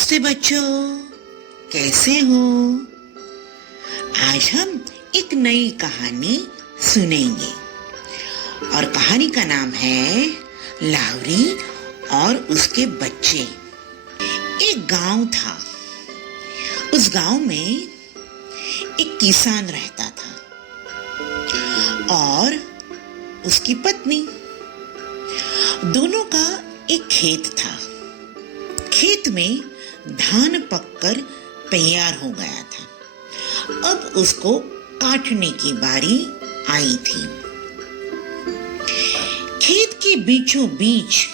नमस्ते बच्चों, कैसे हो? आज हम एक नई कहानी सुनेंगे और कहानी का नाम है लावरी और उसके बच्चे। एक गांव था। उस गांव में एक किसान रहता था और उसकी पत्नी। दोनों का एक खेत था। खेत में धान पककर तैयार हो गया था। अब उसको काटने की बारी आई थी। खेत के बीचों बीच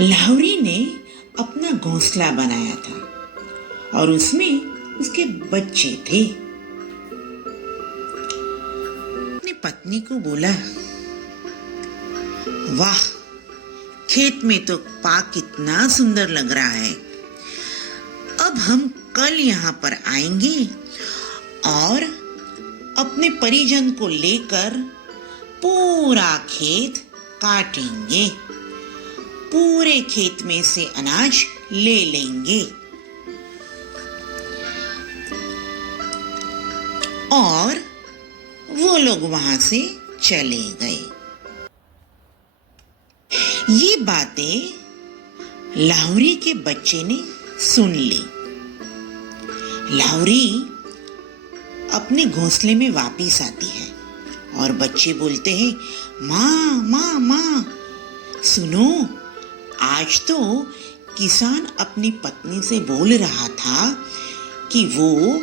लावरी ने अपना घोंसला बनाया था और उसमें उसके बच्चे थे। अपनी पत्नी को बोला, वाह, खेत में तो पाक कितना सुंदर लग रहा है। अब हम कल यहाँ पर आएंगे और अपने परिजन को लेकर पूरा खेत काटेंगे। पूरे खेत में से अनाज ले लेंगे और वो लोग वहां से चले गए। ये बातें लावरी के बच्चे ने सुन ली। लावरी अपने घोंसले में वापिस आती है और बच्चे बोलते हैं, माँ माँ माँ, सुनो, आज तो किसान अपनी पत्नी से बोल रहा था कि वो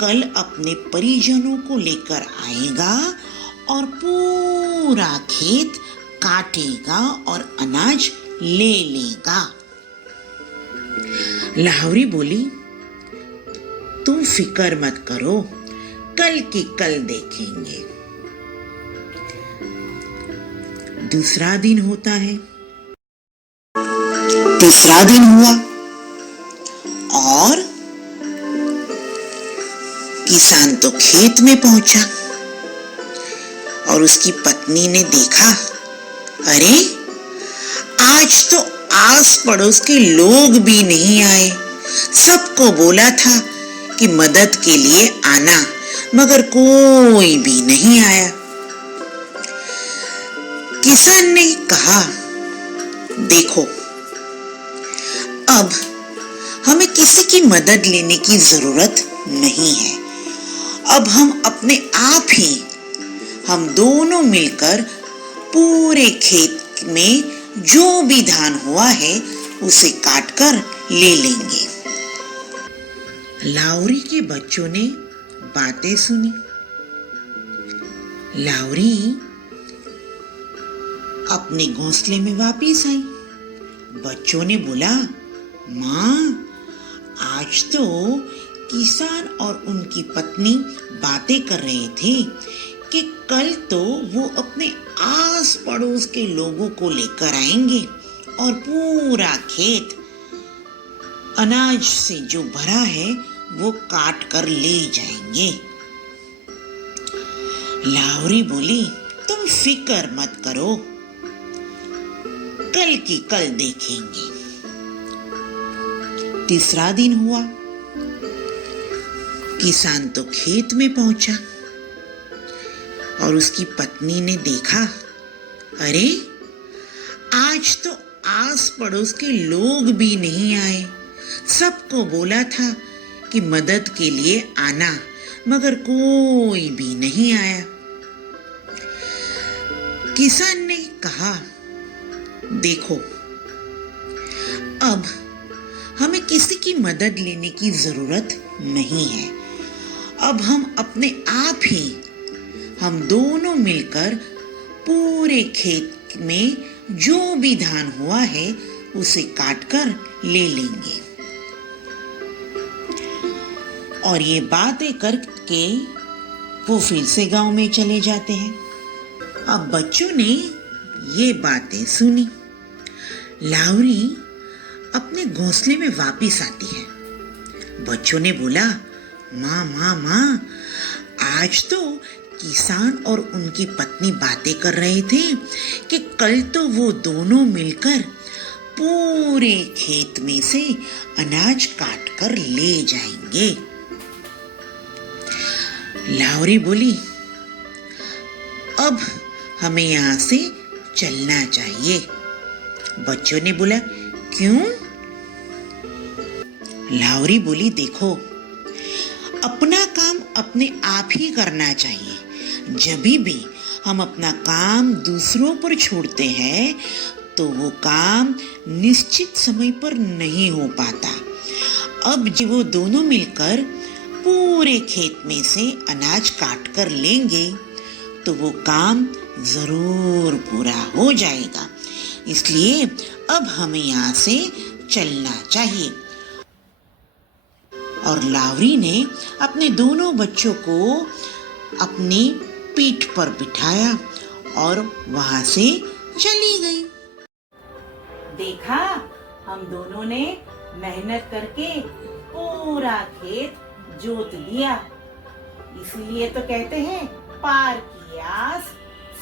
कल अपने परिजनों को लेकर आएगा और पूरा खेत काटेगा और अनाज ले लेगा। लावरी बोली, तुम फिक्र मत करो, कल की कल देखेंगे। दूसरा दिन होता है। तीसरा दिन हुआ और किसान तो खेत में पहुंचा और उसकी पत्नी ने देखा, अरे, आज तो आस पड़ोस के लोग भी नहीं आए। सबको बोला था कि मदद के लिए आना, मगर कोई भी नहीं आया। किसान ने कहा, देखो, अब हमें किसी की मदद लेने की जरूरत नहीं है। अब हम अपने आप ही, हम दोनों मिलकर पूरे खेत में जो भी धान हुआ है उसे काटकर ले लेंगे। लावरी के बच्चों ने बातें सुनी। लावरी अपने घोंसले में वापिस आई। बच्चों ने बोला, माँ, आज तो किसान और उनकी पत्नी बातें कर रहे थे कि कल तो वो अपने आस पड़ोस के लोगों को लेकर आएंगे और पूरा खेत अनाज से जो भरा है वो काट कर ले जाएंगे। लावरी बोली, तुम फिक्र मत करो, कल की कल देखेंगे। तीसरा दिन हुआ। किसान तो खेत में पहुंचा और उसकी पत्नी ने देखा, अरे, आज तो आस पड़ोस के लोग भी नहीं आए। सबको बोला था कि मदद के लिए आना, मगर कोई भी नहीं आया। किसान ने कहा, देखो, अब हमें किसी की मदद लेने की जरूरत नहीं है। अब हम अपने आप ही, हम दोनों मिलकर पूरे खेत में जो भी धान हुआ है उसे काटकर ले लेंगे। और ये बातें करके वो फिर से गांव में चले जाते हैं। अब बच्चों ने ये बातें सुनी। लावरी अपने घोंसले में वापिस आती है। बच्चों ने बोला, माँ माँ माँ, आज तो किसान और उनकी पत्नी बातें कर रहे थे कि कल तो वो दोनों मिलकर पूरे खेत में से अनाज काट कर ले जाएंगे। लावरी बोली, अब हमें यहाँ से चलना चाहिए। बच्चों ने बोला, क्यों? लावरी बोली, देखो, अपना काम अपने आप ही करना चाहिए। जब भी हम अपना काम दूसरों पर छोड़ते हैं तो वो काम निश्चित समय पर नहीं हो पाता। अब जब वो दोनों मिलकर पूरे खेत में से अनाज काट कर लेंगे तो वो काम जरूर पूरा हो जाएगा। इसलिए अब हमें यहाँ से चलना चाहिए। और लावरी ने अपने दोनों बच्चों को अपनी पीठ पर बिठाया और वहां से चली गई। देखा, हम दोनों ने मेहनत करके पूरा खेत जोत दिया। इसलिए तो कहते हैं, पार की आस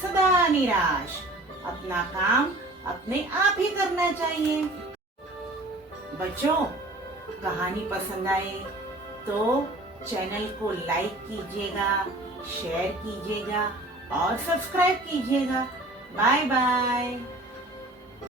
सदा निराश। अपना काम अपने आप ही करना चाहिए। बच्चों, कहानी पसंद आए तो चैनल को लाइक कीजिएगा, शेयर कीजिएगा और सब्सक्राइब कीजिएगा। Bye bye.